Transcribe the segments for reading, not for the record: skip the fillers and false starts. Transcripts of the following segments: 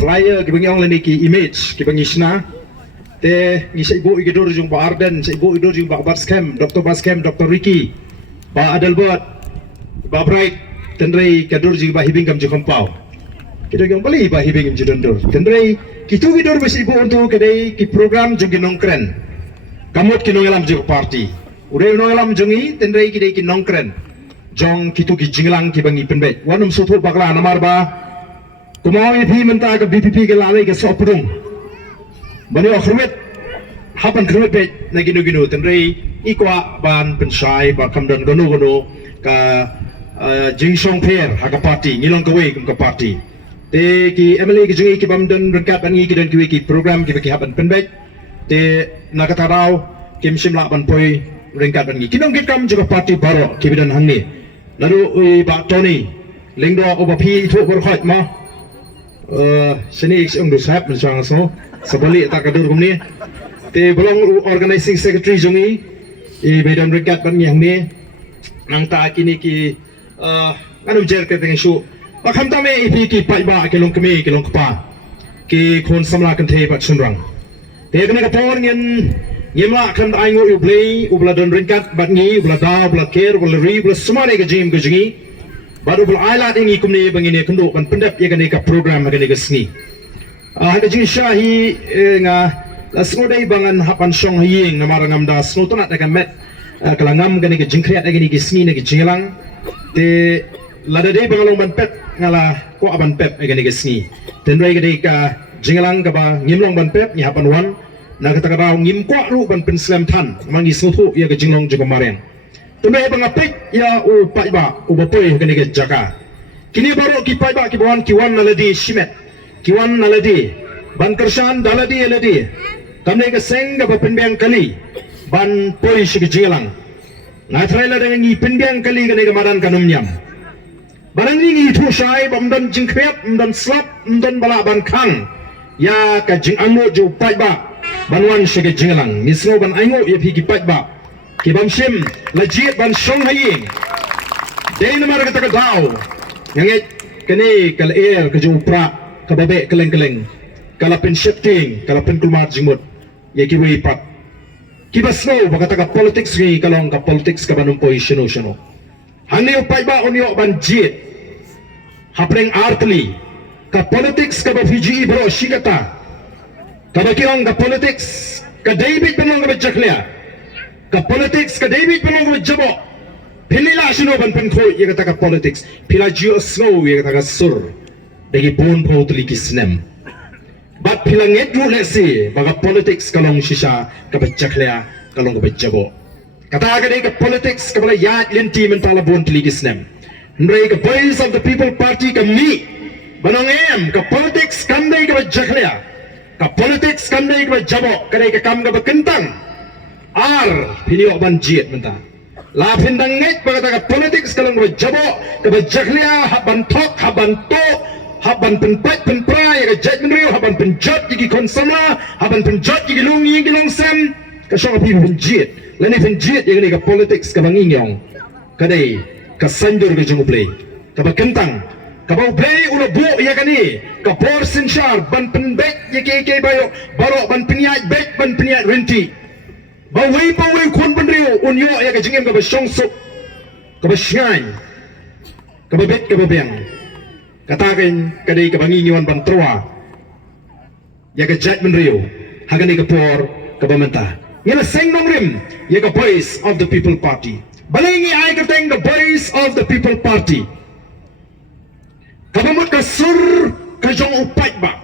flyer ki bangi online ki image ki bangi sna te ni sa ibu igidor jung ba Arden sa ibu igidor jung ba Bascam Dr. Ricky ba Adelbert ba Bright tendrai kadur jing ba hibing kam jukam pau kita gang bali ba hibing jing dondor tendrai kitu gidor besi ibu untuk kedai ki program jung nongkren kamot ki nongelam jung party udah nongelam jungi tendrai ki dei ki nongkren jong kitu ki jinglang ki bangi penbet wanum soto bakla namar ba kumau ipi menta ke BPP ke lalai ke sopudung bani akhirwet hapan khirwet bet na ginu tendrai ikwa ban pensai ba kamdan gono ka jingsong pair haka party ngilong kawe kum ka party te ki MLA ki jungi ki bamdan rengkat ban ngi ki dan ki program ki hapan penbet te nakatarau kim simla ban poi rengkat ban ngi kinong ki kam juga party baro ki bidan hangni lalu ba Tony lengdo obapi itu berkhot ma sini ông được sắp mình chọn số sebalik tak kadur kum ni te belum organizing secretary jungi bedan rekat ban yang ni nang ta kini ki anu jer ke teng shu pakam ta me ipi ki pai ba ke long kemi ke long kpa ki khon samla kan the ba chunrang te kana ka por ngin yemla kan ai ngo u play u bla don rekat ban ngi bla da bla ker bla ri bla sumare ke jim ke jungi baru belayat ini kumni bangini kenduk ban pendap ya kani ka program kani ka sni hada jing shahi nga lasngodai bangan hapan song hiying namara ngamda snotonat ka met kalangam kani ka jingkriat kani ka sni ki jingelang te lada dei bangalong ban pet ngala ko aban pep kani ka sni tenrai kani ka jingelang ka ba ngimlong ban pep ni hapan wan na kata ka ngim ko ru ban penslam tan mangi snotu ya ka jinglong juga mareng tunai bangapik ya u pai ba u bapoi kene ke jaka kini baru ki pai ba ki bawan ki wan naladi shimet ki wan naladi ban kersan daladi aladi kane ke seng ga penbiang kali ban poi shi jilang na traila dengan ni penbiang kali kene ke madan kanum nyam barang ni thu sai bamdan jingkrep dan slap dan bala ban khang ya ka jing amo ju pai ba banwan shi jilang misno ban aingo ya pi ki pai ba ki bamsim lajit ban song haying dei namar kata ka daw nganget kani kal air ka jupra ka babe keleng kalapin shifting kalapin kulmat jimut ye ki wei pat ki basno bakata ka politics ni kalong ka politics ka banum position no hani upai ba onyo ban jit hapreng artli ka politics ka ba Fiji bro shikata ka ba kiong ka politics ka David banong ka jaklia ka politics ka David penong jabo pilila sino ban penko ye kata ka politics pila jio snow ye kata ka sur dagi bon po tuli kisnem bat pila ngedu lesi baga politics kalong shisha ka bachaklia kalong ka jabo kata ka dai ka politics ka bala ya lenti mentala bon tuli kisnem ndai ka voice of the people party ka mi banong em ka politics kandai ka bachaklia ka politics kandai ka jabo kadai ka kam ka bakentang pinio banjit menta la pindang nget bagata ka politics kalong ba jabo ka ba jaklia haban tok haban to haban penpat penprai ka jatmrio haban penjat gi konsama haban penjat gi lungi gi longsam ka shong pi banjit lani banjit yang ni ka politics ka bangingyong kadai ka sanjur ka junguplay ka ba kentang ka ba play ulo bu ya kani ka portion shar ban penbet ye ke bayo baro ban peniat bet ban peniat renti bawai kon benrio unyo ya ka jingem ka ba shong sup ka ba shngai ka ba bet ka ba beng katakin kadai ka bangi nyon ban troa ya ka jat benrio hagani ka por ka ba menta ngena seng nongrim ya ka voice of the people party balingi ai ka teng the voice of the people party ka ba mut ka sur ka jong upat ba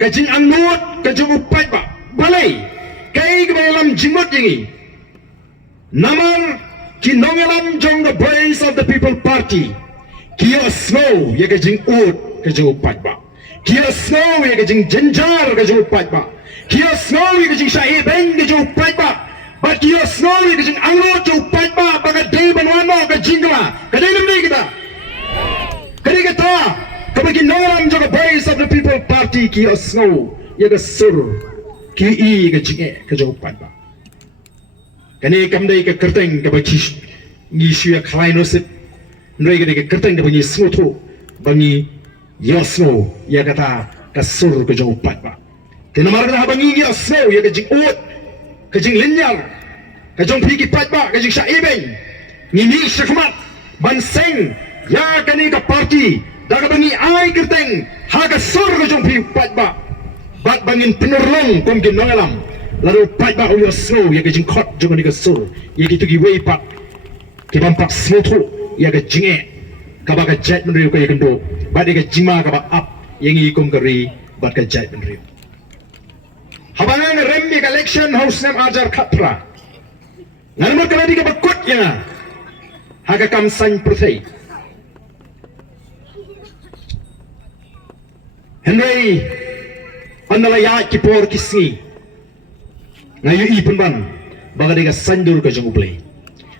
ka jing anut ka jong upat ba balai kay kabayalam jimot yengi namar kinongelam jong the voice of the people party kiyo snow ye ka jing ut ka jing upat ba kiyo snow ye ka jing jenjar ka jing upat ba kiyo snow ye ka jing shai beng ka jing upat ba but kiyo snow ye ka jing angro ka upat ba baga day banwano ka jingla ka day namni kita kadi kata kabagi kinongelam jong the voice of the people party kiyo snow ye ka sur ki i ka jinge ka jopan ba kani kamdai ka kerteng ka bachi ni shia klaino sit noi ka kerteng ka bangi smoto bangi Yosno ya kata kasur ke jong upat ba. Tinamar kata habangi yosno ya ke jing ut ke jing linyal ke jong pigi pat ba ke jing syaibeng ngini syakmat banseng ya kani ke parti daga bangi ai kerteng ha kasur ke jong pigi pat ba bat bangin penerlong kom ke nangalam lalu pat ba yosno ya ke jing khot jong ni kasur ya ke tugi wei pat ke bampak smotu ya ke jinge kabaka jet menriu ke kendo bade ke jima kabak up yang ikum keri bat ke jet menriu habangan remmi ke election house nam ajar khatra nganmur kala di ke bakut ya haga kam san prthei Henry andala ya ki por kisni ngayu i penban baga de ke sandur ke junguplei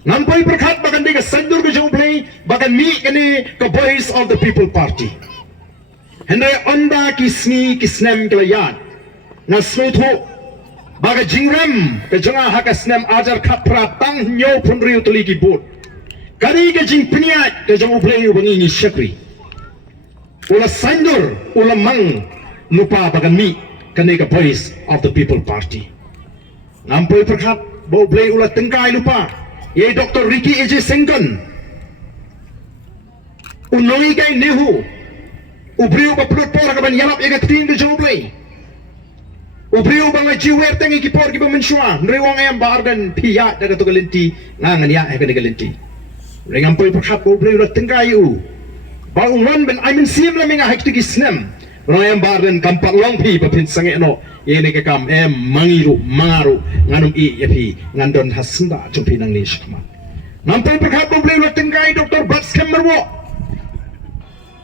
Nampai berkat bagan dia sandur ke jauh play bagan mi kene ke Voice of the People Party. Henry onda kisni kisnem kelayan. Nasuthu baga jingram ke janga haka snem ajar kapra tang nyo punriu tuli kibut. Kari ke jing peniat ke jauh play bangi ni syakri. Ula sandur ula mang lupa bagan mi kene ke Voice of the People Party. Nampai berkat bau play ula tengkai lupa. Ye Dr. Ricky A.J. Sengkan unoi kai nehu ubriu ba plot por ka ban yalap ye tin ke joblay ubriu ba ngai jiwer tengi ki por ki ba menshua nrewang em bardan pia daga to galinti ngangan ya he galinti rengam poi pakhat ubriu la tengkai u ba unwan ben I mean sim la menga hekti ki snem royam bardan kampak long pi ba pin sange no ye ne ke kam em mangiru mangaru nganum I yapi ngandon hasunda jumpi nang ni shkma nampai pakhat ubriu la tengkai Dr. Bats Kemerwo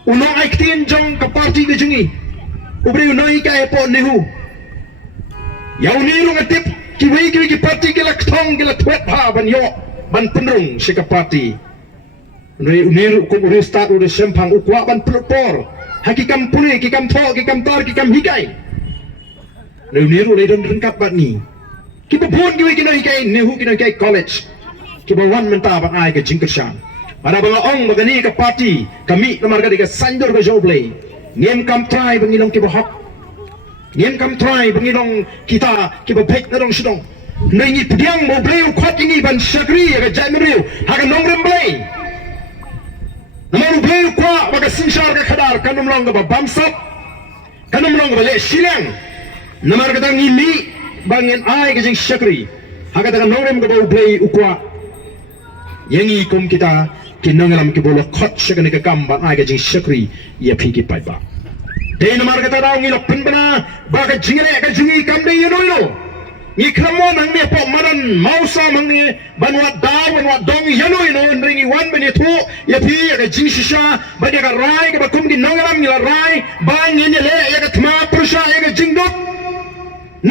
unang aiktin jong ke parti ke jungi ubri unai ka epo nehu yau ni lu ngatip kiwi ki parti ke laktong ke latwet ha ban yo ban penrung se ke parti uniru ku uri start uri sempang ukwa ban pelopor hakikam puli kikam tho kikam tar kikam hikai uniru le don rengkap bat ni kiba pun kiwi kinai kai nehu kinai kai college kiba wan menta ban ai ke jingkershan Para bang ong bagani ke parti kami nomor kali ke sandur ke joblay ngem kam try bangilong ke bahak ngem kam try bangilong kita ke babek na dong sidong nengi pediang mo bleu khot ini ban syakri ke jamriu haga nongrem blay nomor bleu kwa baga sinshar ke khadar kanum long ke bamsap kanum long ke le silang nomor kata ngimi bangin ai ke jing syakri haga daga nongrem ke bau blay ukwa yangi kum kita kinangalam ki bolo khot shakane ka kam ba ai ga jing shakri ya phi ki pai ba te na mar ka ta raw ngi lapin bana ba ga jingre ka jingi kam de yeno yo ngi khramo nang ne po maran mausa mang ne banwa da banwa dong yeno yo ringi wan bene thu ya phi ya ga jing shisha ba de ga rai ka ba kum gi nangalam ngi la rai ba ngi ne le ya ga thma prusha ya ga jing dok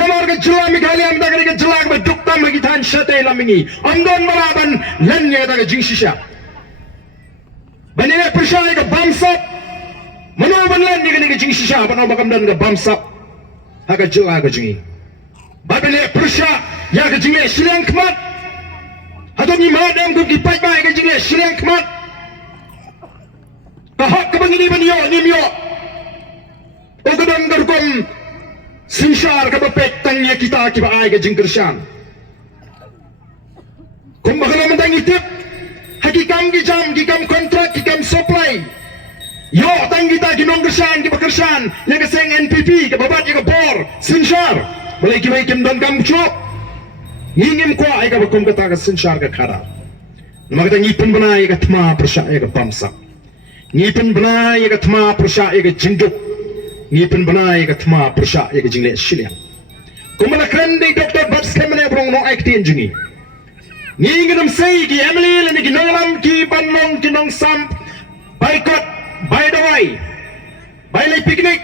namar ka jula mi gali am da ga jula ba dukta magi than shate lamingi andon maraban len ya da ga jing shisha Banyak persyai ke bamsap Mano banlan ni ke jing shisha Bano bakam dan ke bamsap Haka jela ke jingi Banyak persyai Ya ke jingi siliang kemat Atau ni madam ke kipat ba ke jingi siliang kemat Kahak ke bangini banyo Nimyo O kedang gerkom Sinshar ke bapek Tangnya kita kipa ai ke jing kersyan Kum bakal mentangi tip Hakikam gijam, gikam kontrak, gikam supply. Yo, tang kita ginong kersan, kipakersan, yang keseng NPP, kebabat, yang kebor, sinshar. Boleh kibai kim don kam cuk. Ngingim kwa, yang kebakum kata ke sinshar ke kara. Nama kata ngipun bena, yang ketma persyak, yang kebamsa. Ngipun bena, yang ketma persyak, yang kejinduk. Ngipun bena, yang ketma persyak, yang kejinglek siliang. Kumala keren di Dr. Bats Kemenai berong no aktin jungi. Ngingin say ki Emily lani ki nonglam ki banlong ki nong sam boycott by the way by lay picnic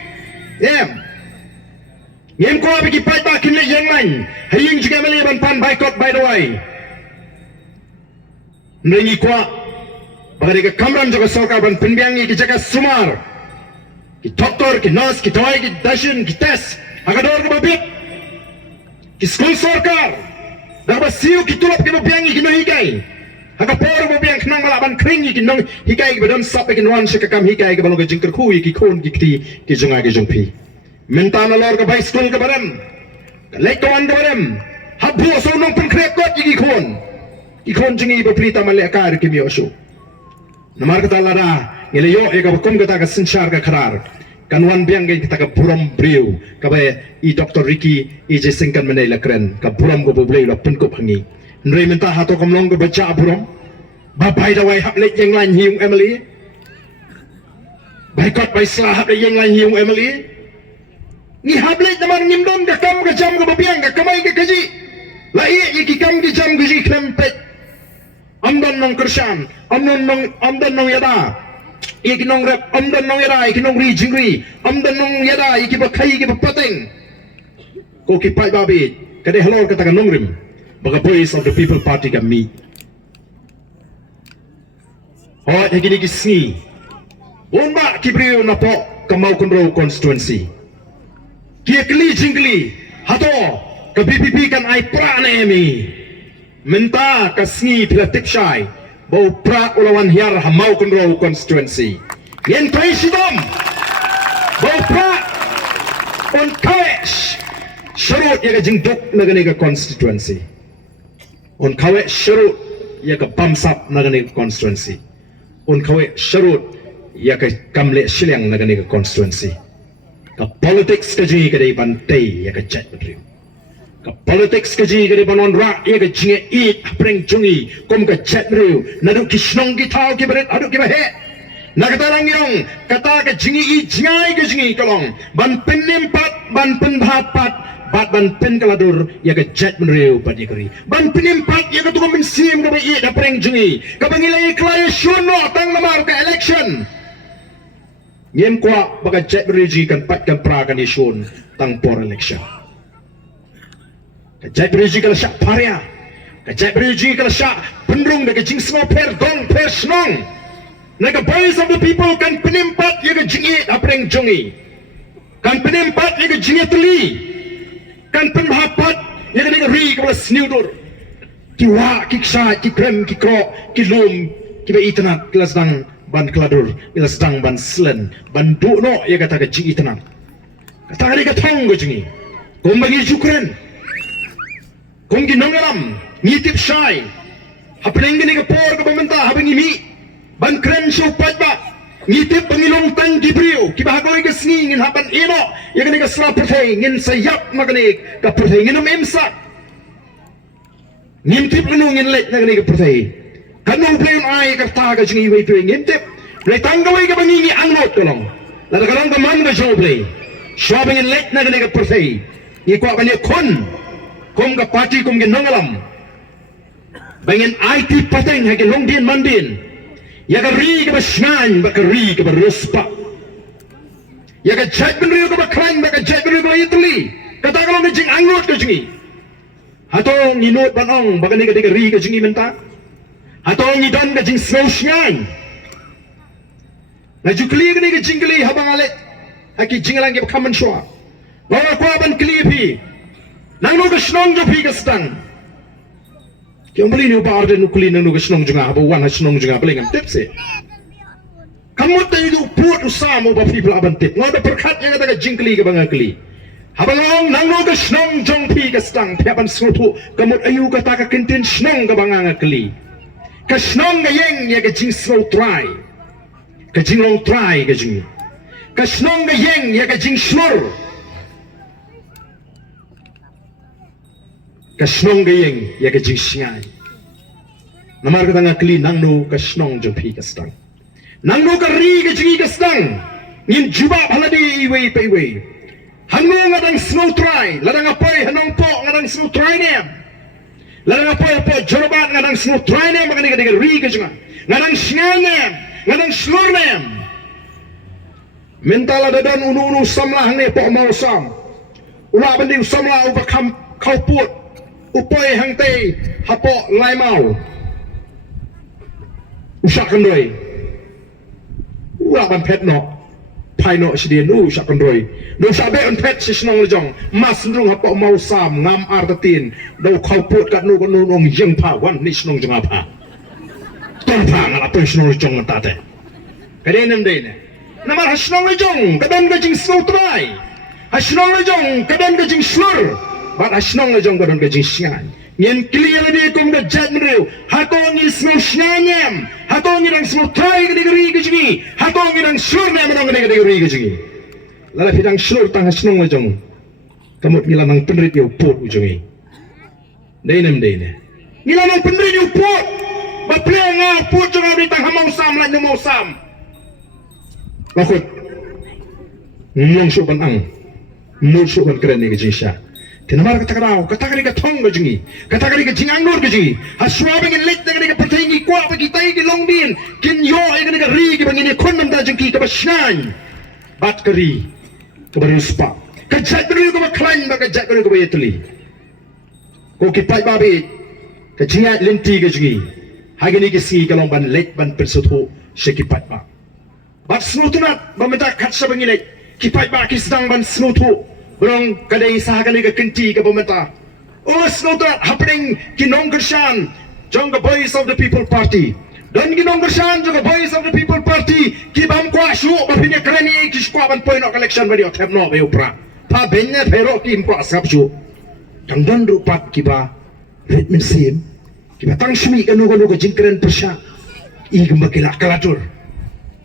ngem ko abi ki pai ba kin le yang lain haying ji Emily ban pan boycott by the way ngi ko bagari ka kamran jaga sarkar ban pinbiangi ki jaga sumar ki doktor ki nurse ki toy ki dashin ki test agador ki babit ki school sarkar Dapat siu kitulap kino biangi kino hikai. Haka por mo biang knang malaban kring iki nong hikai ke badon sap ke nuan sekakam hikai ke balong ke jingker khu iki kon ki junga ke jungpi. Mentana lor ke bai school ke badan. Lek kawan ke badan. Habu so nong pun krek kot iki kon. Ikon jingi berpelita malek akar ke miosho. Namar kata lada ngeleyo ega bakum kata ke sensyar ke karar. Kanwan biang kita ke buram beriu kabai I Dr. Ricky I jesingkan menai lakren ke buram ke beriu la penkup hangi nrei minta hato kamlong ke baca buram babai dawai hap lek yang lain hiung Emily baikot bai slah hap lek yang lain hiung Emily ni hap lek namar ngimdom ke kam ke jam ke babiang ke kamai ke kaji la iya iki kam ke jam ke ji klempet amdan nong kersan amdan nong yada iki nong rap amdan nong yada iki nong ri jingri amdan nong yada iki bakai iki bapateng ko ki pai babi kade halor kata nong rim baga voice of the people party ka mi oh iki ni kisni bomba kibriu na po kamau kunro constituency ki kli jingli hato ka BPP kan ai prane mi menta kasni pilatik shai bau pra ulawan hiar hamau kunro constituency yen kai sidom bau pra on kawesh syarut ya jingduk nagani ka constituency on kawesh syarut ya ka bamsap nagani ka constituency on kawesh syarut ya ka kamle silang nagani ka constituency ka politics ka ji ka dei bantai ya ka chat betriu ka politics ka ji ka dei banon ra ya ka jinge eat apreng jungi kom ka chat riu nadu kisnong ki thau ki beret adu ki bahe nagatalang yong kata ka jingi I jingai ka jingi kalong ban penimpat ban pendapat bat ban pen kaladur ya ka chat riu padi kari ban penimpat ya ka tukom sim ka bai apreng jungi ka bangilai klaya shuno tang namar ka election ngem kwa baka chat reji kan pat kan pra kan isun tang por election ka chat reji kala syak paria ka chat reji kala syak pendrung de jing smo per gong per snong na ka voice of the people kan penimpat ya ka jingi apreng jungi kan penimpat ya ka jingi teli kan penhapat ya ka ri ka sniudur ki wa ki ksa ki krem ki kro ki lum ki be itna kelas dang ban keladur ila sedang ban slen ban duno ya kata ke jingi tenang kata kali ke tong ke jingi kom bagi syukran kom gi nongalam ngitip syai hapeng gini ke por ke pemerintah habeng imi ban kren syu patba ngitip pengilong tang gibriu ki bahagoi ke sngi ngin haban ino ya gani ke sra perthai ngin sayap magani ke perthai nginum imsak ngintip nginu ngin lek ngani ke perthai kanu playon ai kata ka jingi wei tuing intip re tanggawai ka bangingi angot kolong la kalong ka man ka joble shopping in late na gani ka persei ni ko bani kon kom ka party kom gen nongalam bangin IT pateng ha gen longdin mandin ya ka ri ka basngan ba ka ri ka baruspa ya ka chat ben ri ka ba kran ba ka chat ben ri ka Italy kata kalong ka jing angot ka jingi hatong inut banong ba ka ni ka ri ka jingi menta atau ngidon ka jing snowsnyan na jukli ka ni ka jingli habang alet aki jinglang ka kaman shwa bawa ko ban klipi nang no ka snong jo pi ka stang kyong bali ni ba arde nukli nang no ka snong junga haba wan ha snong junga bali ngam tipse kamut ta itu put usamo ba people aban tip ngoda perkhat ya ka jingli ka bangakli habang nang no ka snong jong pi ka stang piapan sutu kamut ayu ka ta ka kintin snong ka bangakli kasnong ga yeng ya ka jing slow try ka jing long try ka jing kasnong ga yeng ya ka jing slur kasnong ga yeng ya ka jing siai namar ka tanga kli nang no kasnong jong pi ka stang nang no ka ri ka jing ka stang ngin juba haladi iwe pe iwe hanung ngadang slow try ladang apoy hanong po ngadang slow try nem lalang apa jorobat ngadang semua try nem makanya ketika ri ke cuma ngadang singanya ngadang slur nem mental ada dan unu samlah ne po mau sam ulah banding samlah ubakam kau put upoy hang te hapo lai mau usakan doi ulah ban pet no pai no sidien usakan doi do sabe on pet sisnong lejong mas ndrung hapo mau sam ngam artatin do kau put kat nu nong jeng pa wan ni snong jeng apa torpa ngala po snong jong tate kadenam dene namar hasnong jong kadan gajing snotrai hasnong jong kadan gajing slur bat hasnong jong kadan gajing syan ngin clear ni kum ga jadmreu hatong ni snong syanyam hatong ni rang snotrai gari gajing hatong ni rang slur na manong gari gajing lala pidang slur tang hasnong jong kamut ngilamang penrit yo pot ujungi denam dene ngilamang penrit yo pot Bapleng nga po jung di tang hamong sam lan mo sam. Bakit? Ngong so ban ang. Mo so ban kren ni gijisha. Tinamar katakari ka tong gijingi. Katakari ka jingangur gijingi. Haswabing in lit nga ka patingi kwa pa kitay ki longbin. Kinyo ay nga ri ki bangini konam da jingki ka basyan. Bat kari. Ka baruspa. Ka jat beri ka baklan ba ka jat beri ka bayetli. Ko kipai babi. Ka jingat linti gijingi. Hagini kisi kalong ban late ban persoto sekipat ba. Bat snotunat bamenta kat sa bangilet kipat ba kisdang ban snoto berong kadai sahagani ka kenti ka bamenta. Oh snotunat happening kinong kershan jong the Voice of the People Party. Dan kinong kershan jong the Voice of the People Party kibam kwa shu bapinya krani kiskwa ban point of election badi otem no be upra. Pa benya pero kim kwa sap shu. Tangdan rupat kiba ritmin sim kita tang sumi kanu jingkeren persya igem bakila kalatur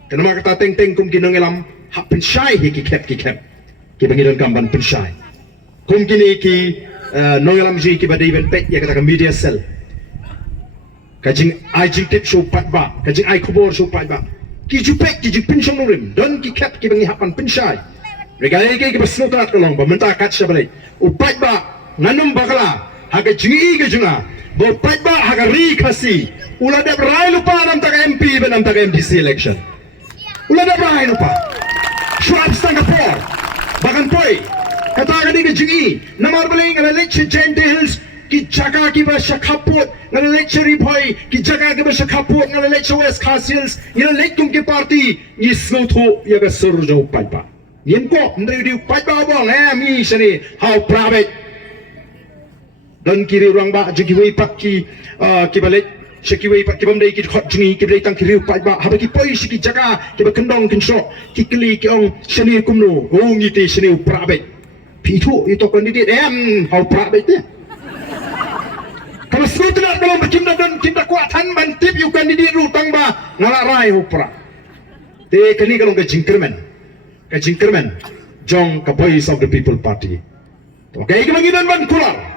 kenama kata teng kum kinong elam hak pensyai ki kep ki bangidan kamban pensyai kum kini ki nongelam ji ki badai ben pet ya kata media cell kajing ai jing tip show pat ba kajing ai khobor show pat ba ki jupek ki jing pensyong nurim don ki kep ki bangi hapan pensyai regai ki basnotat kolong ba menta kat sabalai upat ba nanum bakala haga jingi ke junga Bopat ba hagari kasi ulada berai lupa nam tak MP benam tak MDC election ulada berai lupa Schwab Singapore bahkan poi kata kani ke jingi namar beling ngala election Gentiles ki jaga ki ba shakaput ngala election ripoi ki jaga ki ba shakaput ngala election West Castles ngala election ki party ni snotho yaga surjo upat ba yen ko ndri di upat ba bong mi sini how private dan kiri orang ba jegi wei pak ki balik sheki wei pak ki bam dei ki khot jungi ki dei tang kiri pak ba haba ki poi shiki jaga ki ba kendong kin shok ki kli ki ong shani kumno o ngi te shani prabe pitu itu kandidate hau prabe te kalau sudah kalau bercinta dan cinta kuatan bantip yu kandidate ru tang ba ngala rai hu pra te kani kalau ke jingkermen jong ka Voice of the People Party to kai ki mangidan ban kular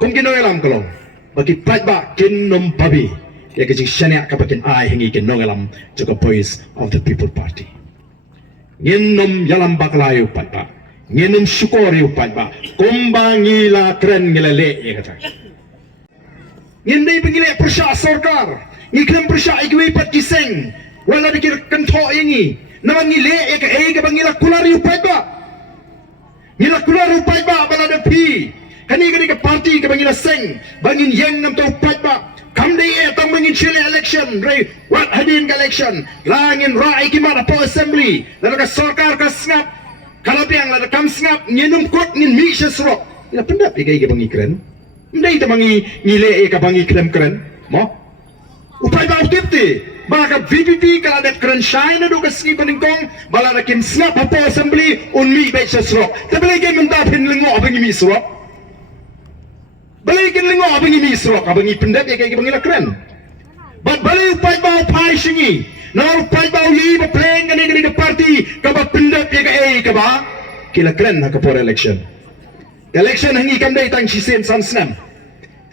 kung kinoelam kalong bagi pat ba kinom babi ya kajing syanak kapakin ai hingi kinoelam juga Voice of the People Party nginom yalam baklayo pat ba nginom syukori pat ba kumbangila kren ngilale ya kata ngindai pengile persya sarkar ngiklam persya igwi pat kiseng wala dikir kento yangi naman ngile ya ka ka bangila kulari pat ba ngila kulari pat ba balada pi kani ke parti ke bangin seng bangin yang nam tau pat ba kam dei tang bangin chile election re wat hadin ka election langin rai ki mana po assembly la ka sarkar ka snap kalau piang la kam snap nginum kot ngin mi sesro ila pendap ke bangi keren ndai ta bangi ngile ka bangi keren mo upai ba utipti baka VPP kala dat keren shine do ka ski paningkong bala na kim snap po assembly un mi be sesro tabele ke menta pin lingo bangi mi sro balikin lingo abang ini serok abang ini pendap ya kayak abang ini keren but balik upai bau pai singi na upai bau yi ba pleng ngani ngani ke party kaba pendap ya kayak kaba kila keren nak for election hangi kam dai tang sisen san snam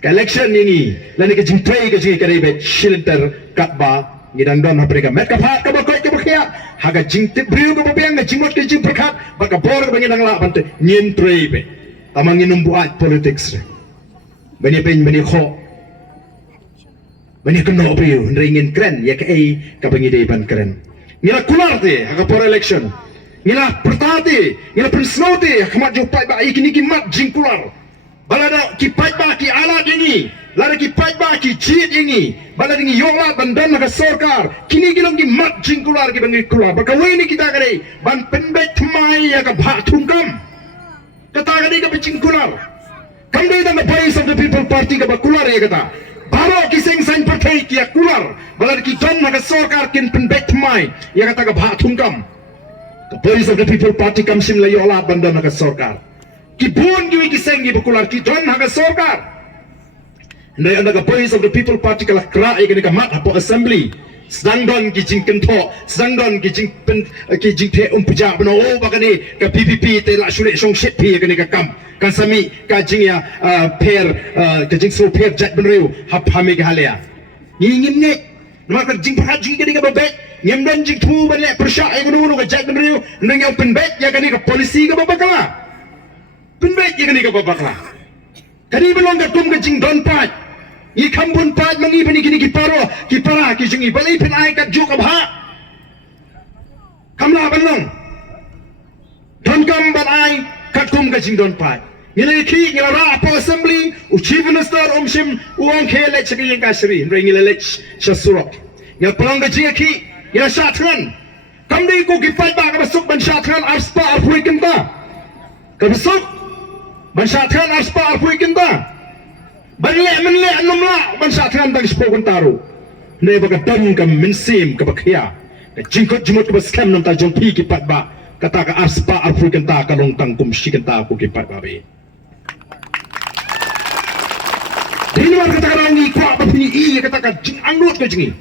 election ini lani ke jimpai ke jing kare bet shilter katba ngidang don hapreka met kapat kaba koi kaba kya haga jing tip briu kaba piang ke jingmot ke jing perkat baka bor bangin ang la bante nyen trei be tamang inum buat politics re bani pen bani kho bani keno priu ringin keren ya ke ka bangi dei ban keren ngila kular te ha por election ngila pertati ngila pensnote khamat jo pai ba ikini ki mat jing kular balada ki pai ba ki ala dingi lada ki pai ba ki jit ingi balada ngi yola bandan ka sarkar kini gilong ki mat jing kular ki bangi kular ba ka ni kita kare ban penbet mai ya ka bha thungkam kata kare ka jing kular Kami dalam Voice of the People Party ke bakular ya kata. Baro kiseng sain partai kia keluar balar ki don naga sorkar kin penbet mai ya kata ka bha thungkam the voice of the people party kam sim la yola banda naga sorkar ki bon ki kiseng ki bukular ki don naga sorkar ndai naga voice of the people party kala kra e ka mat apo assembly sedang don ki jing kento sedang don ki jing pen ki jing the puja bano bagani ka PPP te la sule song ship pi ka kam kan sami ka jing ya pair ka jing so pair jat benreu hap hame ga halia ngim ne nama ka jing pha jing ka babet ngim dan jing thu ban le persha e gunu ka jat benreu nang yang penbet ya ka polisi ka babakala penbet ya ka babakala kani belong ka tum ka jing don pat I kambun pat mangi bani kini kiparo kipara kijungi balai pen ai kat juk abha kamla balong don kam ban ai kat kum ka jing don pat ngile ki ngila ra apo assembly u chief minister shim uang khele chaki yang kasri ngile lech shasurok ngil palong ka jing ki ngila shatran kamdei ko kipat ba ka basuk ban shatran arspa arpui kinta ka basuk ban shatran arspa arpui kinta Banle menle anumla ban satran bang spoken taro ne baga dam kam minsim ka bakhya ka jingkot jumot ka scam nam ta jong pi ki pat ba kata ka arspa african ta ka long tang kum shikan ta ku ki pat ba be dinwar kata ka rangi kwa ba pini I kata ka jing angot ka jingi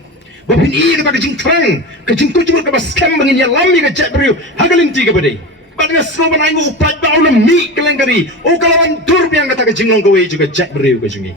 ba pini I kata ka jing trang ka jingkot jumot ka scam bangin ya lammi ka jabru hagaling ti ka bade Badnya sloban ay mo upat ba ulam mi kalengari o kalawan durbiang kata ka jinglong gawe juga jack beriu ka jingi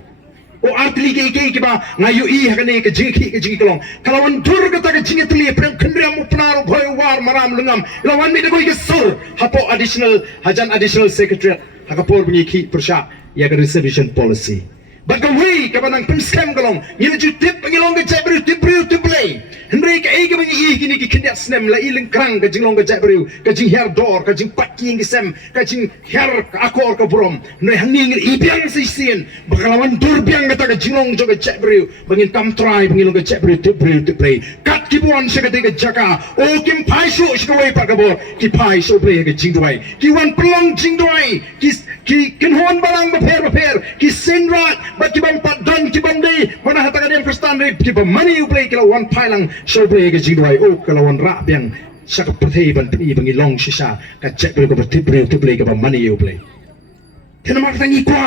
o artli ke ba ngayu I hakane ka jingi kalong kalawan dur kata ka jingi tli prem khendriam mo pnaro bhoy war maram lungam lawan mi de koi ke sur hapo additional secretary hakapor bunyi ki persha ya ka reservation policy Bagawi kabanang penskam kalong ngila ju tip ngilong ka jack beriu tip play Hendrik ay ka bangi I kini ki kinyak snem la iling krang ka jinglong ka jack beriu ka jing her door ka jing paki ng isem ka jing her akor ka burom Hendrik hanging ibiang sisien bakalawan durbiang ka jinglong jo ka jack beriu bangin kam try bangilong ka jack beriu tip play kat kibuan siya ka jaka o kim pai shu siya way pa ka bo ki pai shu play ka jing duay ki wan pelong jing duay ki kinhon balang maper ki sinrat but ki bang padon ki bandi mana hatakan yang kristan rip ki money play kila wan pai lang show play ka jing duay o kalawan rap yang siya ka patay ban pi bangi long shisha ka check play ka tip play ka money you play kena makta ngi kwa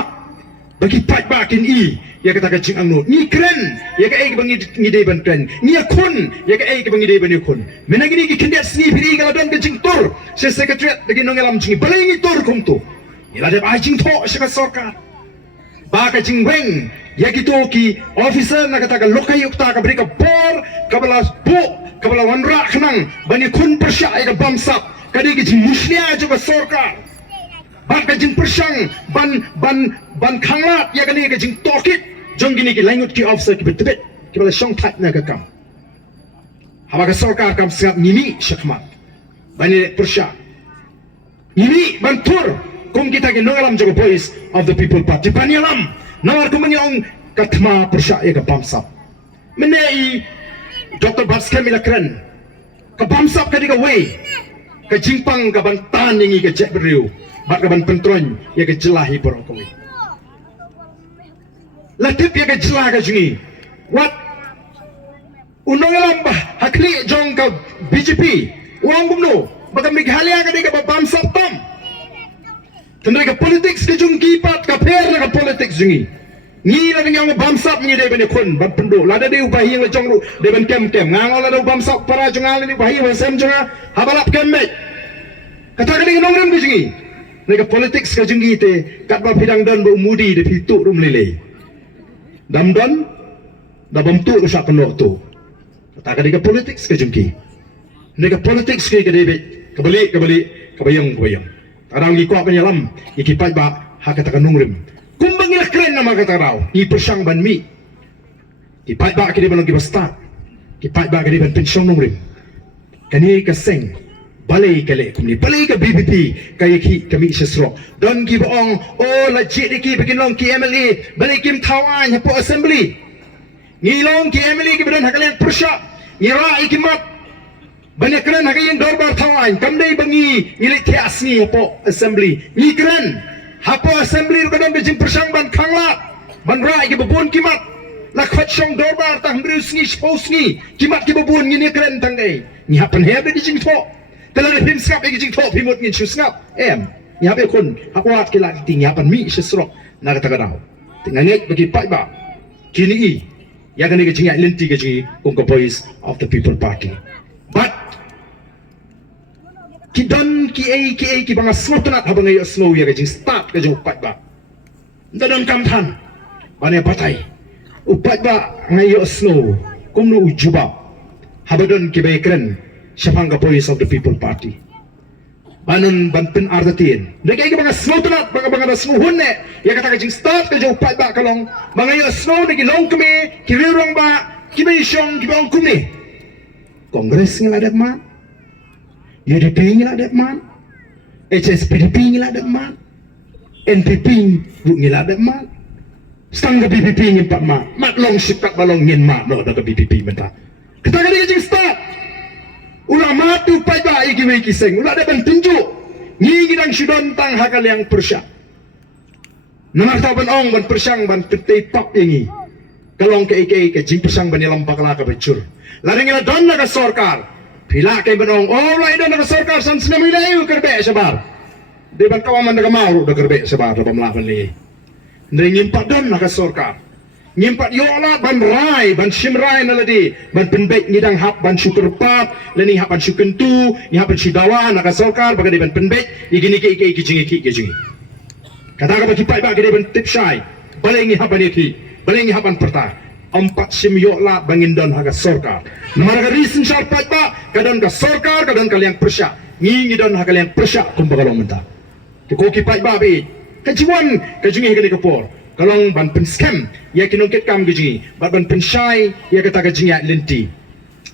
bagi pat ba kin I ya kata ka jing angno ni kren ya ka ay bangi ngide ban kren ni akun ya ka ay bangi de ban yakun menagini ki kindia sni piri kala don ka jing tur se secretary dagi nongelam jing balai ngi tur kum tu ila de ba jing tho siya ka sorka ba ka jing weng ya gitu ki officer na kata ka lokay yukta ka beri ka bor kabala bu kabala wanra khnang bani kun persya ay ka bamsap kadi ki jing muslia jo ka sorka ban ka jing persyang ban khanglat ya kani ka jing tokit jong gini ki langut ki officer ki betebet ki bala shong tat na ka kam haba ka sorka kam sap nimi syakmat bani persya nimi bantur kum kita ki nongalam jo voice of the people party panialam nawar kum ong katma persya ya ka bamsap menei Dr. Baskem ila kren ka bamsap ka diga way ka jingpang ka ban tan ngi ka jek beriu bak ka ban pentron ya ka jelahi borokowi latip ya ka jelah ka jungi what unong lamba hakli jong ka BJP uang gumno baka mighalya ka diga ba bamsap tam tendai ka politics ka jung kipat ka per ka politics jungi ni la dengan bamsap ni de ben kun ban pendo la de ubahi yang jong lu de ben kem ngangal la bamsap para jongal ni ubahi wa sem jonga habalap kemet kata ka dengan nongram bijingi nega politics ka jungi te kat ba pidang don bu mudi de pitu rum lele dam don da bam tu sa pendok tu kata ka dengan politics ka jungi nega politics ke de kebalik kebayang tarang gi ko penyalam ikipai ba hakata ka nongrim kumbangil keren nama kata raw I persyang ban mi ipat ba kini balong kibasta ipat ba kini ban pensyong nongrim kani kaseng balai kale kumni balai ka BBP kaya ki kami sesro don ki boong oh lajit ki bikin long ki MLA balai kim tawan hapo assembly ngilong ki MLA ki badan hakalen persya ngira ikimat banyak keren hakayen dorbar tawan kamdai bangi ngilit tias ni hapo assembly ni keren hapo assembly kadang bejing persang ban khangla ban rai ke bebun kimat lakwat syong dorbar tang brus ngi spos ngi kimat ki babun ngi ne kren tang ei ni hapan heb di jing tho telan him skap e jing tho phimut ngi chu skap em ni hab e kun hakwat ki la ti ni hapan mi sesrok na kata kadau ngangek bagi pai ba kini i ya kan ke jing lenti ke ji ung ko voice of the people party but ki banga snotanat habang ay snow ya kajing start kajing upat ba dadon kamthan bane patay upat ba ngayo snow kumno ujuba habadon ki baykren syapanga voice of the people party banon banpen ardatin nagay banga snotanat banga snow hunne ya kata kajing start kajing upat ba kalong bangayo snow nagi long kami kirirong ba kibaysyong kibang kumni kongres ngala ma UDP ngila dat man, HSPDP ngila dat man, NPP ngila dat man, stangga BPP ngin pak ma, mat long sikat balong ngin ma no daga BPP menta. Kita kali kecing start, ulah matu pai ba iki wei kiseng, ulah ada tunjuk, ngi dang sudon tang hakal yang persyak. Namar tau ban ong ban persyang ban pete pap yangi, kalong ke jing persang ban yalam pakala ka becur. Laring ngila don naga sorkar. Pila kay banong alright na nakasarkar san sinamilayo karbe sabar di ban kawaman na kamaro na karbe sabar na pamlaban li ngimpat don nakasarkar ngimpat yola ban rai ban simrai na ladi ban penbek ngidang hap ban syukur pat lani hapan syukentu ni hapan sidawa nakasarkar baga di ban penbek igini ke jingi kata ka bagi pai ba gede ban tipsai balengi hapan iki balengi hapan perta empat simyola bangin don haga sorkar maraga reason sharpat ba kadon ka sorkar kadon kaliang persya ngingi don haga liang persya kumbagalong menta ko ki pai ba be kajiwan kajungi hega kapor kalong ban pen scam ya kinongket kam giji ban pen shai ya kata kajingi lenti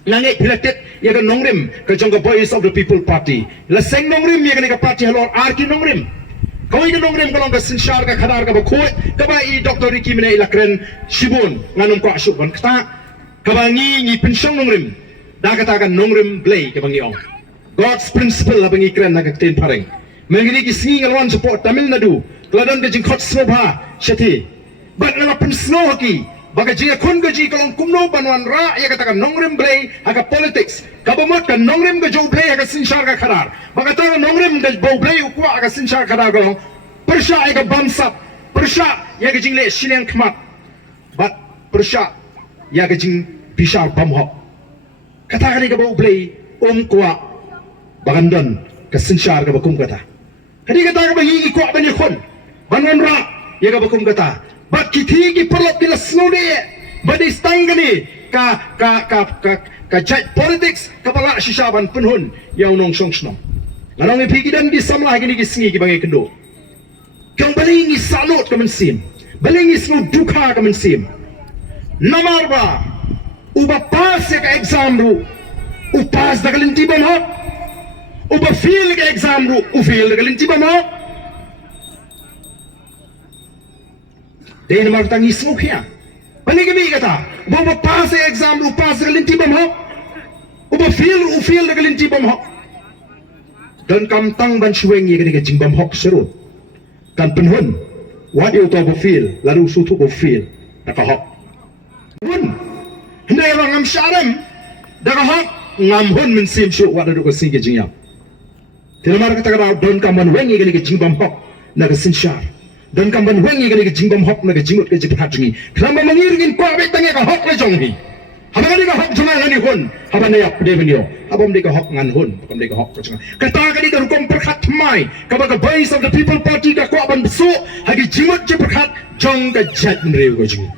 nangai pilatet ya ka nongrim kajong ka voice of the people party la seng nongrim ya ka party halor arki nongrim kau ini nongrim kalong ka sinsyar ka khadar ka bakoi kaba i Dr. Ricky mena ilakren shibun nganum ko asuk ban kata kabangi ngi pensyong nongrim da kata kan nongrim blay kabangi ong God's principle abangi kren na kakten pareng mengini ki singi ngalwan support Tamil Nadu kladon ka jingkot snobha syati bat ngala pen snow ki baga jinga kun gaji kalong kumno banwan ra ya kata kan nongrim blay aga politics kabamot kan nongrim ga jo blay aga sinsyar ka khadar baga ta nongrim ga bo blay ukwa aga sinsyar khadar kalong persya aga bamsap persya ya ga jingle silang khmat bat persya ya ga jing bishar bamho kata kan ga bo blay kwa bagandon ka sinsyar ka bakum kata hadi kata ka bagi kwa bani khon banwan ra ya ga bakum kata bat kiti ki perlop kila snow de badi stangani ka judge politics kapala shishaban penhun yang nong song snom ngalong ipigi dan di samlah gini gisingi ki bangai kendo kang balingi salot ka mensim balingi snow duka ka mensim namar ba uba pass ka exam ru upas da kalinti ba mo uba fail ka exam ru u fail da kalinti ba mo Dahil naman tang ismok ya. Panigami kata, uba pass exam, upas kalinti bam ho, uba fail na kalinti bam ho. Dan kamtang ban suweng ya kani kajing bam ho serut. Kan penhun, what you to fail, lalu sutu bo fail, nakahok. Hun, hindi bang ngam syarem, nakahok ngam hun mensim syuk wala do kasing kajing yap. Tinamar kata kata don kaman weng ya kani kajing bam ho, nakasin syar. Dan kamban wengi kali ke jingbam hok na ke jingut ke jipat jungi kelamba mengiringin kwa betangnya ka hok le jonghi habang ni ka hok junga ngani hon habang ni ap devenio habang ni ka hok ngan hon habang ni ka hok junga kata kali ka rukom perkhat mai ka baga voice of the people party ka kwa ban besu hagi jingut je perkhat jong ka jat nreu ko jungi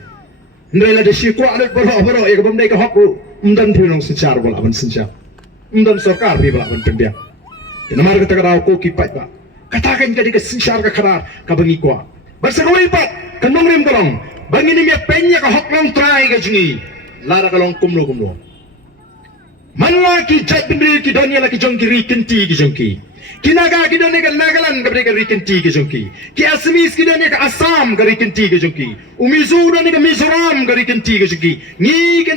nrela de shi kwa le boro e ka bam ni ka hok umdan pinong secara bola ban senja umdan sarkar bi bola ban pembia namar kata ka ko ki pai ba katakan ka di ka sinsyar ka karar ka bangi kwa basta ka wipat kanong rim kalong bangi ni miya penya ka hoklong try ka jungi lara kalong kumlo manla ki jat bindri ki donya la ki jongki rikinti ki jongki kinaga ki donya ka Nagaland ka ka rikinti ki jongki ki Assamese ki donya ka Assam ka rikinti ki jongki umizu donya ka Mizoram ka rikinti ki jongki ni ka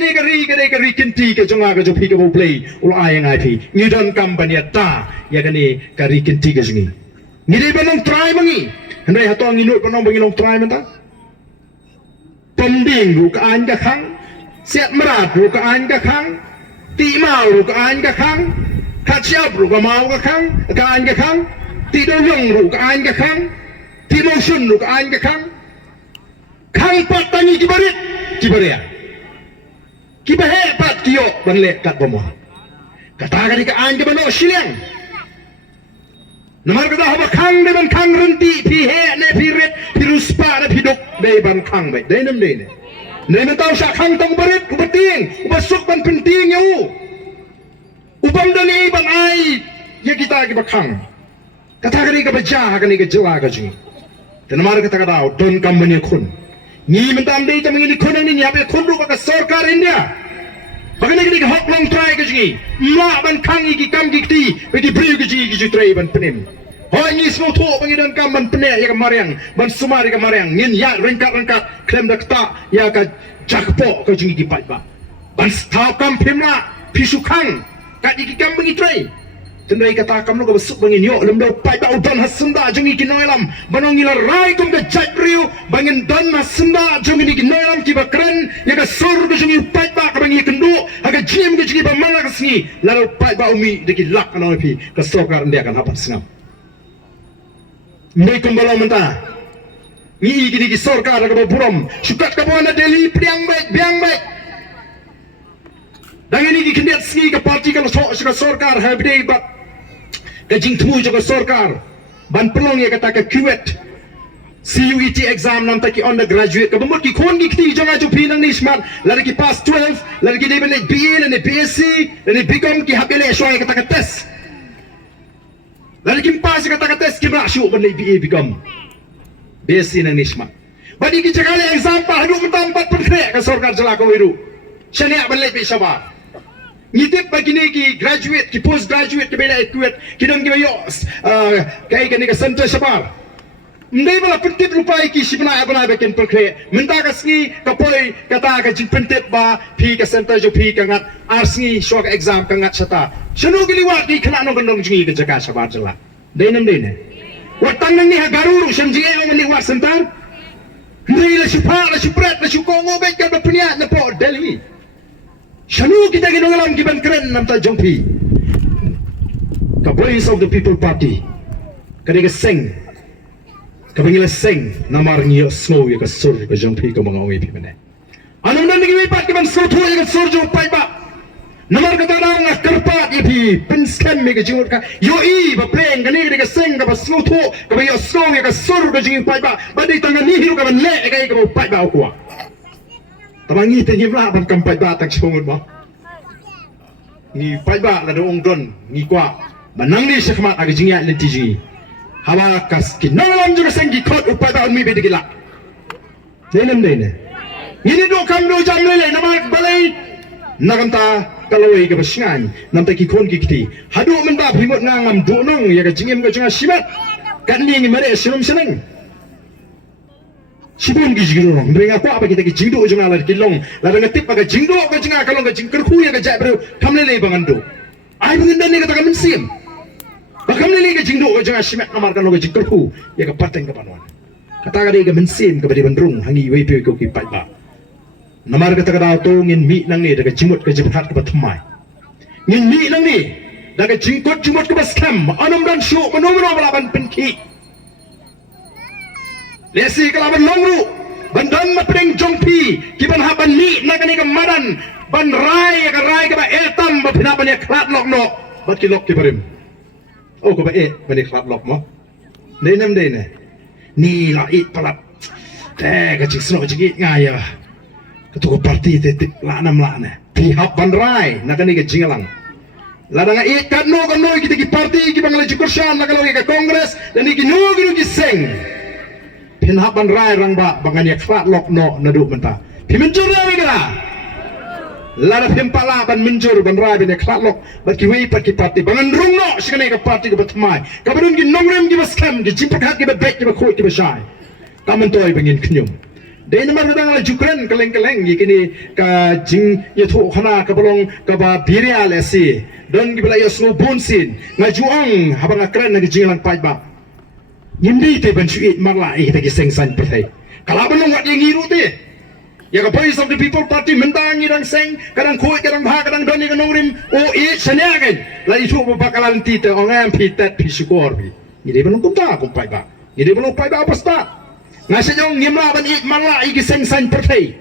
rikinti ka jonga ka jopi ka bo play ul ayang IP ni don kampanya ta ya kani ka rikinti ka jungi Ngiri banong try mangi. Hendai hato ang inut panong bangilong try menta. pemding ru ka an ka khang set merat ru ka an ka khang ti mau ru ka an ka khang khat siap ru ka mau ka an ka khang ti do yong ru ka an ka khang ti mo shun ru ka an ka khang pat tani kibaria kibahe pat kiyo ban le kat bomo kata ka di ka an ka bano shiliang namar kata haba khang de ban khang renti phi he ne phi ret phi ruspa ne phi dok de ban khang bai de nam de ne ne tau sa khang tong barit ubating ubasuk ban penting yu ubam dani ban ai ya kita ki bakhang kata ka di ka baja ka ni ka jawa ka jing dan namar kata ka dau don kam mani khun ni mentam de tam ni khun ni ya be khun ru ka sarkar india bagani ki hok long try ka jing ma ban khang ki kam ki ti be di bri ki ji try ban penim hoi ni semua tu bagi dan kam ban pene ya kamariang ban sumari kamariang ngin ya rengkat klem dak ta ya ka jakpo ka jing ki pai ba ban stau kam phimna pisukang ka ki kam bagi try tendai kata kam lo ka besuk bangin yo lem do pai ba udan hasunda jing ki noilam banong ila rai kum ka jat riu bangin dan hasunda jing ki noilam ki bakren ya ka sur ka jing pai ba ka bangi kendu aga jim ka jing ba mana ka singi lalu pai ba umi de ki lak na pi ka sokar ndia kan hapan singam May kumbalo menta ni gini ki sarkar ka buram syukat ka buana Delhi biang baik dan ini ki kendet ski ka parti ka sarkar ha bidai bat ka jing temu jo ka sarkar ban pelong ya kata ka QET CUET exam nam ta ki undergraduate ka bumut ki khon ki kti jonga jo pinang ni smart lari ki pass 12 lari ki deben BA dan BSc dan BCom ki habele shoy kata ka test lalu kimpas kata tes kibra syuk benda BA become BSc nang nisma badi ki cakale example hadu mentam 4 perkrek ka sarkar jela ko wiru syania balai pe sabar ngitip bagi ni ki graduate ki post graduate ki bela equate ki dam ki yo kai ka ni ka center sabar ndai bala pentip lupai ki sibna abana beken perkrek menta ka ski ka poi kata ka jin pentip ba phi ka center jo phi ka ngat arsi syok exam ka ngat sata Sunu giliwat di kena nong gendong jingi ke jaga sabar jela. Dai nam dai ne. Watang nang ni ha garuru sam jingi ang liwat sentar. Ndai la sipa la sipret la sukongo bet ka penia na po Delhi. Sunu kita ginong alam giban keren nam ta jongpi. The voice of the people party. Kadiga sing. Kabingila sing namar niyo snow ya ka sur ka jongpi ka mga uwi pi mene. Anong nan ngi pat giban so thu ya ka sur jo pai ba. Namar kata orang kerpat ipi penskem mega jingut ka yo I ba pleng kani ka seng ka ba slow tho ka ba yo slow ka sur ka jing pai ba badi tangan ni hiru ka ban le ka ba pai ba ko tabangi te ni bla ban kam pai ba tak chongut ba ni pai ba la do ong don ni kwa banang ni sekmat aga jingya lenti jingi hawa kas ki nalam juga seng ki khot upai ba mi be digila denem dene ini do kam do jam le namar balai naganta kalau ke basingan nam ta ki khon ki kiti hadu men ba phimot ngam du nong ya ka jingem ka jinga simat kan ni ngi mare sinum seneng sibun gi jigiro nong bringa ko apa kita ki jingdo jinga la ki long la da tip ka jingdo ka jinga ka long ka jingker khu ya ka ja bro kamle le bangando ai bungin dan ni ka ta ka mensim ba kamle le ka jingdo ka jinga simat namar ka long ka jingker khu ya ka pateng ka panwan kata ka de ka mensim ka bari bandrung hangi wei pe ko ki pai ba namar kata kata tu ngin mi nang ni daga jimut ke jibhat ke bathmai ngin mi nang ni daga jingkot jimut ke baskem anum dan syu menomro balaban penki lesi kalaban longru bandan mapring jongpi kiban haban mi nagani ke madan ban rai ke ba etam ba phina ban klat lok no bat ki lok ki barim oh ko ba ban klat lok mo nei nam dei ne ni la it palat te ka jisno jigi ngaya ketua parti tetik lanam lakne pihak bandrai nakani ke jingalang ladang it kan no kita ki parti ki bangla jukursan nakalo ke kongres dan ki no ki seng pihak bandrai rang ba bangani klat lok no nadu menta pimenjur ya wigala lada pimpala ban menjur bandrai bin klat lok bat ki wei pat ki parti bangan rung no sikane ke parti ke batmai kabadun ki nongrem ki baskem ki jimpakat ki bek ki bakoi ki basai kamentoi bangin knyum Dai namar dadang la jukren keleng kini ka jing ye tho khana ka bolong ka ba biria lesi don gi bela yo sno bonsin ngajuang habang akren na jing lang pai ba yindi te ban sui marla ta gi seng san pathai kala ban wat ye ngiru te Ya ka Voice of the People Party mentang idang seng kadang kuat kadang bah kadang doni kadang rim senya kan la itu bakalan tite orang pitat pisukor bi ini belum kumta kumpai ba ini belum pai ba pasta ngasih jong ngimla ban it mala igi seng san pertai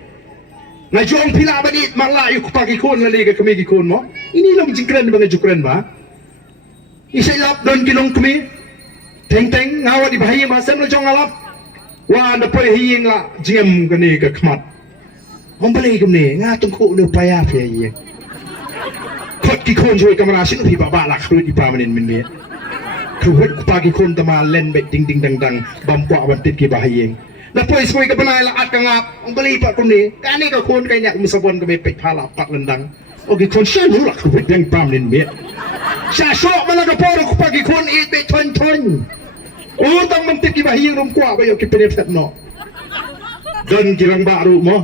ngajong pila ban it mala yu kupagi kun la liga kami gi kun mo ini long jingkren bang jukren ba isai lap don kinong kami teng teng ngawa di bahaya masam la jong alap wa na pai hiyeng la jingem kani ka khmat ông beli cái này ngã tung cụ được bay à phải gì khot cái con rồi camera xin thì bà lạc rồi đi pa mình biếtคือpagiคนตมาเล่นเบ็ดดิงดิงดังดังบำกว่าบันติดกี่บาเองแล้วพอสวยกับนายละอัดกังอับองบลีปะคนนี้การนี้ก็คนกันเนี่ยมุสบนก็ไม่ไปพาละปักลันดังโอเคคนเชื่อรู้ละคือเบ็ดยังปามเล่นเบ็ดชาโชมันแล้วก็พอเราปagiคนอีกเบ็ดทนโอ้ต้องมันติดกี่บาเองรวมกว่าไปอยู่กี่เป็นเด็ดเนาะเดินกี่รังบารู้มั้ง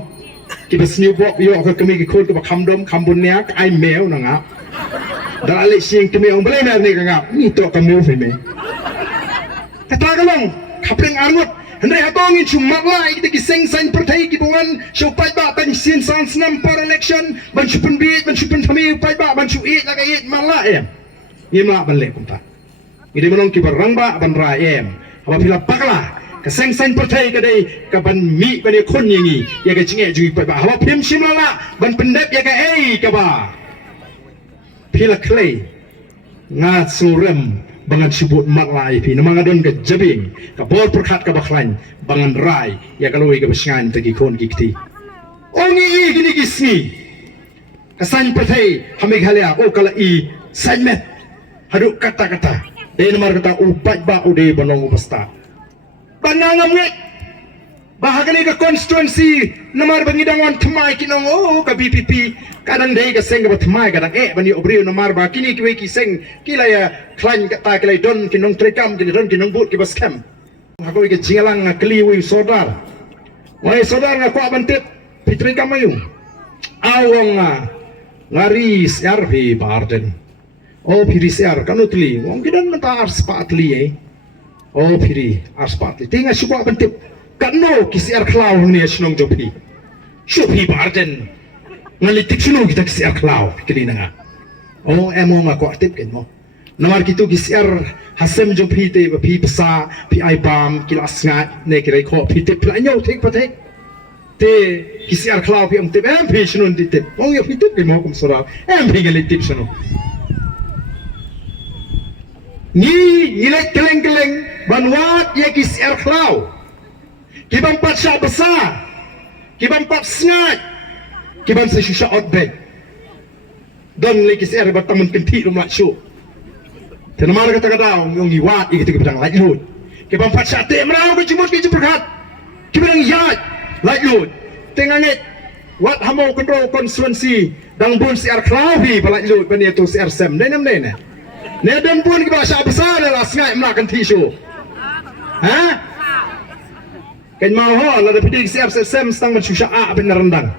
kita seniu buat yo ke kami ke kon ke kamdom kambunnya ke ai mel nangap dalale sing kami orang boleh ni ngap ni to kami feme kata kalong kapling arngot hendai hatongin cuma lai kita ki seng san pertai ki bongan shopai ba ban sin san snam par election ban chupen beat ban chupen thami pai ba ban chu it laga it mala em ni ma ban le kumta ini menong ki barang ba ban ra em apa pila pakla keseng sen percaya kedai kaban mi pada kon yang ni ya ke cingek jui pai ba hawa pim sim la ban pendep ya ke kaba pila clay nga surem bangan sibut mak lai pi namang adon ke jabing ka bor perkhat ka baklan bangan rai ya kaloi ke besangan tegi kon gikti ongi gini gisni kesan percaya hamik halia o kala I sanmet haduk kata-kata dan nomor kata upat ba ude banong upasta banangam ngek bahagian ke konstituensi nomor bangidangan temai kinong ke BPP kadang dai ke seng ke temai kadang bani obriu nomor ba kini kiwe ki seng kila ya klan kata kila don kinong trekam kini don kinong but ki baskem aku ke jingalang keliwi sodar wai sodar ngaku abantit pitri kamayu awang ngaris RP Barden piris kanutli wong kidan mata ars patli piri aspatli tinggal syukur bentuk kano kisiar klau ni senong jopi syupi Barden ngalitik sunu kita kisiar klau kelina emong aku aktif kan mo nomor gitu kisiar hasem jopi te pi pesa pi aibam kilas ngat ne kirai ko pi te planyo tek patek te kisiar klau pi te pi sunu te ya pi te mo kum sura pi ngalitik sunu ni ilek keleng-keleng banwat ya kisiar klau kibang pat sya besar kibang pat sngat kibang sesusha outback dan lagi kisiar bertamun kenti rumah syuk tenamar kata-kata yung iwat ikut ke pedang lajut kibang pat sya te merau ke jumut ke jumperkat kibang yat lajut tengangit wat hamau kontrol konstituensi dang bun siar klau hi balajut bani tu siar sem denam dena Nedan pun kita bahasa besar adalah sengai melakukan tisu. Kan mau lah ada pidik siap sem stang mensusah benar rendang.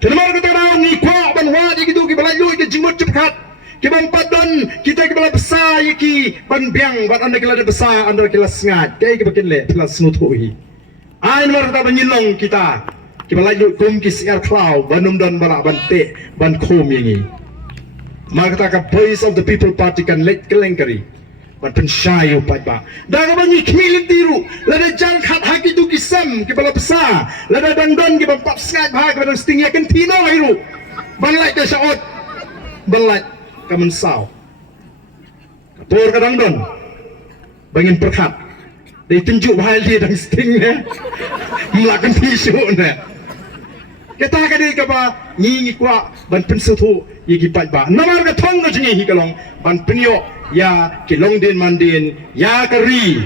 Kenapa kita tahu ni kuat ban wad gitu kita belajar kita jemut cepat. Kita padan kita kita besar iki ban biang ban anda kita besar anda kita sengai. Kayak kita bikin le kita senutui. Ain mar kita menyilong kita. Kita belajar kum kisiar klau banum dan balak bante ban kum ini. Maka kata Voice of the People Party kan let kelengkari ban pensyayo pai ba daga banyi kimilin tiru lada jangkat haki tu kisam ki bala besar lada dangdon ki ban pap skat ba ka sting ya kan tino hiru ban lai ka saot ban lai ka mensau kapur ka dangdon bangin perkat dai tunjuk hal dia dang sting ne melakukan tisu ne kita kadi ka ba ngi kwa ban pensutu yigi pai ba namar ka thong ka jingi hi kalong ban penyo ya kilong din mandin ya kari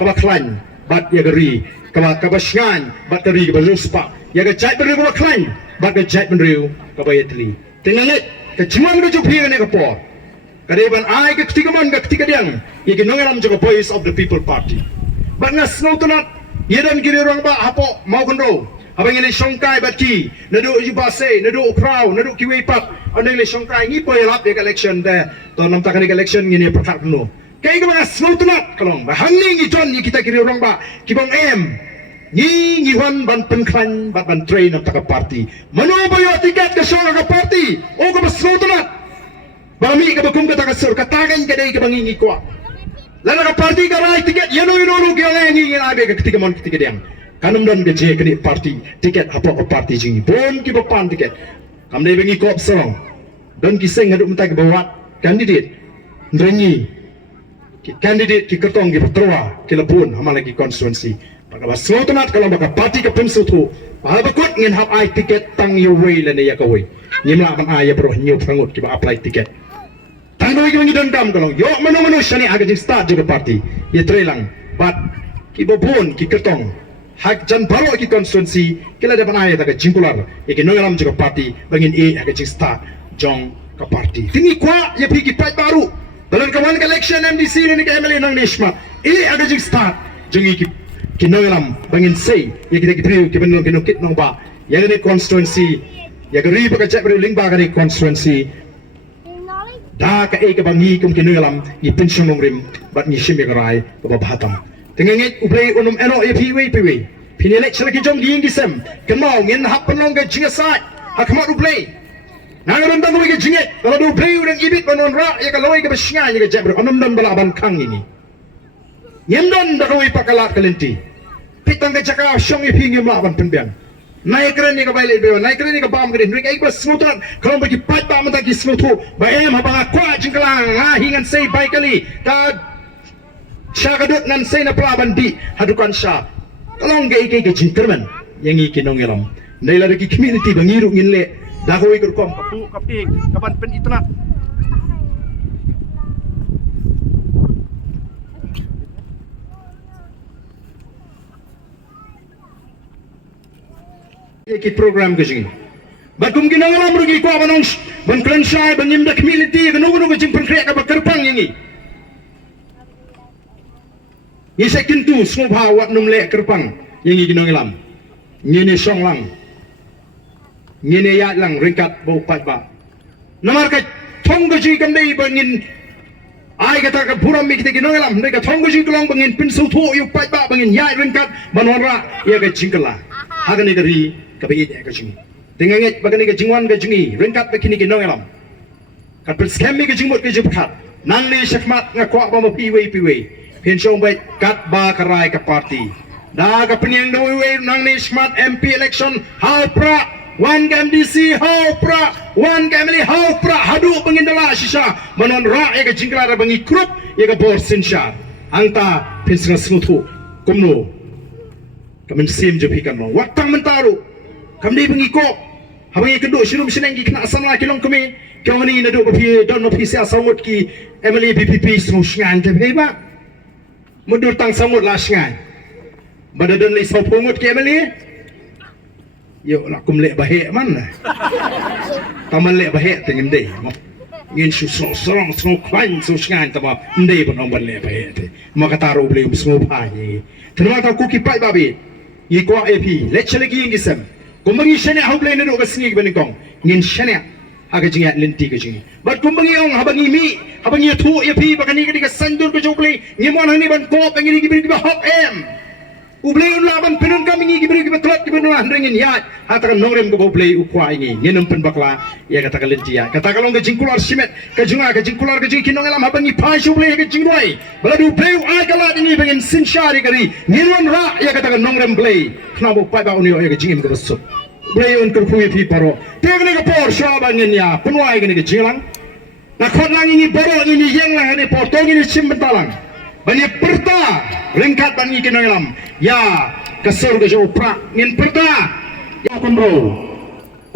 kaba klan bat ya kari kaba shan bat kari kaba luspa ya ka jai beriu kaba klan bat ka jai beriu kaba yatli tengalet ka jimang ka jupi ne ka po kadiban ai ka ketiga man ka ketiga diang yigi nongaram jo Voice of the People Party bat ngas no tunat yedan giri rong ba hapo mau kondro abang ini songkai batki nadu jubase nadu ukrau nadu kiwepat andang le songkai ngi poy lap de election de to nam takani election ngini perkat no kai ka mga snutnat kalong ba hangni ngi ton ni kita kiri orang ba kibong em ngiwan ban penklan ban train of taka party manubayo tiket ka syong ka party o ka basrotonat bami ka bakum ka taka sur katagan ka day ka bangingi ko lana ka party ka rai tiket yano kaya ngi abe ka ketika mon ketika diang kanum dan gaje kini party tiket apa ka party jingi bon ki bapan tiket kam day bangi ko sorong don ki seng haduk mentai ka bawat candidate ndrengi ki candidate ki kertong ki petroa ki lepun hama lagi constituency baka basrotonat kalau baka party ka pemsutu bakut ngin hap ai tiket tang yo way lana ya ka way nyimla kan aya bro nyu prangut ki ba apply tiket tangno ki bangi dendam kalau yo mano shani aga jing start juga party ye trelang but ki bobon ki kertong hak jan baro ki constituency kila depan aya taga jingkular ye ki nongalam juga party bangin aga jing start jong ka party tingi kwa ye pi ki pat baru dalam kawan election MDC ni ka MLA nang Nishma aga jing start jingi ki nongalam bangin say ye kita ki priu ki benong kinukit nong ba yang ni constituency ya ka ri ba ka check ling ba ka ni constituency da ka ka bangi kum kinulam i pension rim bat ni shim yarai ba bahatam tengengit ublay unum eno e piwe pinelek chalaki jong di ngisem kemau ngin hap penong ga jingasat hakmat ublay nangaron dang ga jinget kalau do ublay urang ibit banon ra ya ka loy ka basnya ya ka jabr onum dan balaban kang ini yendon da loy pakalat kalenti pitang ga jaka shong e pingim laban penbiang naik keren ni ka bailai bewa naik keren ni ka bam keren rik ai bas smutan kalau bagi pat ba mata ki smutu ba em habang akwa jingklang ha hingan sei bai kali ta syakadut nan sei na pelaban di hadukan sya kalau ngai ke jingkerman yang iki nongelam nei la ki community bangiru nginle da ko ikur kom kapu kaping kapan pen itna iki program ke sini bakum ginangalam rugi ko abanong ban klensai ban yimda community ganu ke jing pengkrek ka bakerpang yangi ni sekintu smobha wat numle kerpang yangi ginangalam ngene songlang ngene yat lang ringkat bau pat ba namar ka thonggaji kandai bangin ai kata ka buram mi kita ginangalam mereka thonggaji kulong bangin pinsu tho yu pat ba bangin yat ringkat banora ya ka jingkala hagan ni dari kabigi ka jingi tinganget bagani ka jingwan ka jingi ringkat ba kini ginangalam kat per scam mi ka jingmot ka jibkhat nang ni shakmat nga kwa ba mo piwe pin shong bai kat ba karai ka party da ka penyang dawe nang ni smart MP election how pra one ka MDC how pra one ka MLA how pra hadu pengindala shisha manon ra ya ka jingkala ra bangi krup ya ka bor sinsha angta pin sing smutu kumno kamen sim je pikan mo watang mentaru kamdi bengi ko habangi kedo shirum sineng ki kena asam la kilong kami kau ni nadu pi don no pi sia samut ki MLA BPP sru sngan te heba mudur tang samut la sngan badadon le so pungut ki MLA yo la kum le bahe man taman le bahe tengen de ngin su sorong klan su sngan tama ndei bon on le bahe te makataru ble smu pa ni terima ta ku ki pai babi ikwa AP lecture lagi ngisem kumbangi shane hauble ne do basni beningkong ngin shane aga jinga lenti ke jingi bat kumbangi ong habangi mi habangi thu AP bakani ke sandur ke jokle ngimon hani ban ko pengi ki bi hop em uble laban penun kami ngi bi betlot ki benua ndengin ya hatakan nongrem ko uble ukwa ini ngenum pen bakla ya kata ka lenti ya kata kalong ke jingkular simet ke jingkular ke jingi nongelam habangi pa uble ke jingwai baladu uble ai kala ini bengin sinshari kali nginwan ra ya kata ka nongrem play knabo pa ba unio ya ke jingim ke besut uble un ko pi paro tegne ka por shaba ngenya penwai ke jinglang na khot lang ini boro ini yang lang ini potong ini simbentalang banyak perta ringkat bangi ke nongelam ya kasur ke jopra ngin perta ya kumbro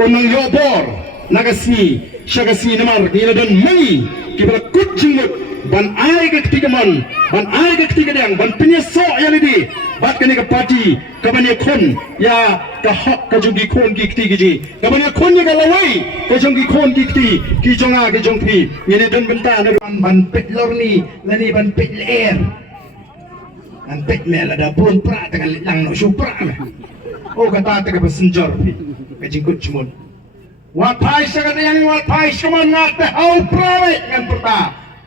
onang yobor nagasni syagasi namar kila dan mangi kibra kucingmut ban ai ke ketiga man ban ai ke ketiga yang ban penyeso ya lidi bat kene ke parti kabane kon ya ka hak ka jugi kon ki ketiga ji kabane kon ya galawai ka jugi kon ki keti ki jonga ke jongpi ngene dan benta na ban petlor ni lani ban petler an petmel ada pun pra dengan lang no supra oh kata te ka passenger ka jingkut cumun watai sagad yang watai cuman ngate au pra ngan perta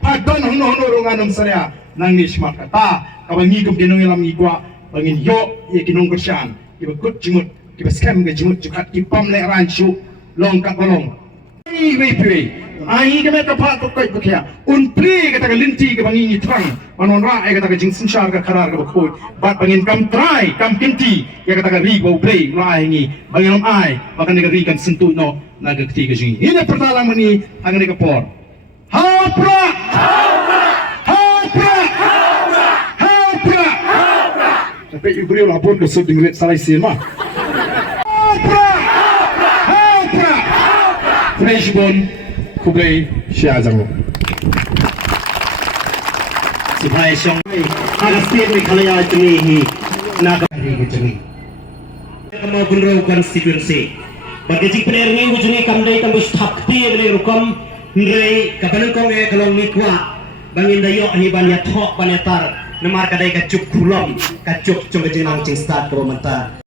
padon hono-hono runganum saya nang ni smart kata kabangi kum dinong ilam igwa bangin yo ye kinong kesyan kiba kut jimut kiba scam ke jimut jukat kipam le ranchu long kap balong ai repi ai ke meka pa to kai bukia un pri kata linti ke bangi ni trang manon ra ai kata jing sinchar ka karar ka bakoi bat bangin kam try kam kinti ya kata ri go play ra ai bangin ai bakan ni ri kan sentu no nagakti ke jing ini pertalang mani ang ni ka por hapra tapi ibu beliau lapor ke sub dengan salah sin mah. Fresh bon, kubai siapa Sipai siang, agak setiap ni kalau yang jenis nak hari jenis. Kamu kunro konstitusi. Bagi jik pener ni ujungnya kamdai kamu stopti ni rukam nrai kapan kau kalau ni kuat bangin dayo ani banyak thok banyak tar. Namar kadai kacuk kulom, kacuk cuma jenang cing start kalau mentar.